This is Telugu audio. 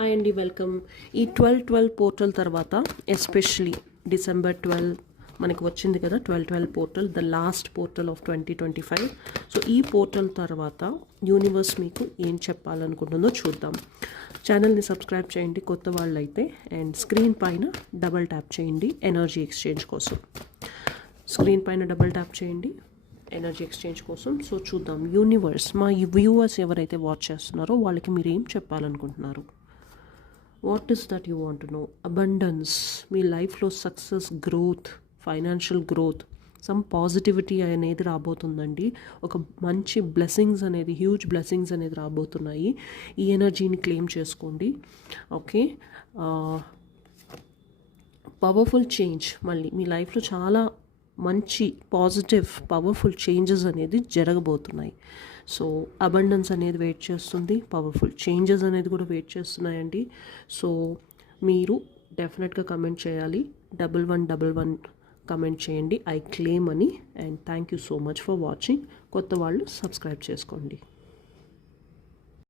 హాయ్ అండి, వెల్కమ్. ఈ 12/12 పోర్టల్ తర్వాత ఎస్పెషలీ December 12 మనకు వచ్చింది కదా. 12/12 portal the last portal of 2025. So ఈ పోర్టల్ తర్వాత యూనివర్స్ మీకు ఏం చెప్పాలనుకుంటుందో చూద్దాం. ఛానల్ని సబ్స్క్రైబ్ చేయండి కొత్త వాళ్ళు అయితే, అండ్ స్క్రీన్ పైన డబల్ ట్యాప్ చేయండి ఎనర్జీ ఎక్స్చేంజ్ కోసం. స్క్రీన్ పైన డబల్ ట్యాప్ చేయండి ఎనర్జీ ఎక్స్చేంజ్ కోసం. సో చూద్దాం యూనివర్స్, మా వ్యూవర్స్ ఎవరైతే వాచ్ చేస్తున్నారో వాళ్ళకి మీరు ఏం చెప్పాలనుకుంటున్నారు. What is that you want to know? Abundance, మీ లైఫ్లో success, growth, financial growth, some positivity అనేది రాబోతుందండి. ఒక మంచి బ్లెస్సింగ్స్ అనేది, హ్యూజ్ బ్లెస్సింగ్స్ అనేది రాబోతున్నాయి. ఈ ఎనర్జీని క్లెయిమ్ చేసుకోండి. ఓకే, పవర్ఫుల్ చేంజ్, మళ్ళీ మీ లైఫ్లో చాలా మంచి పాజిటివ్ పవర్ఫుల్ చేంజెస్ అనేది జరగబోతున్నాయి. సో అబండెన్స్ అనేది వెయిట్ చేస్తుంది, పవర్ఫుల్ చేంజెస్ అనేది కూడా వెయిట్ చేస్తున్నాయండి. సో మీరు డెఫినెట్గా కమెంట్ చేయాలి, 1111 కమెంట్ చేయండి ఐ క్లెయిమ్ అని. And thank you so much for watching. కొత్త వాళ్ళు సబ్స్క్రైబ్ చేసుకోండి.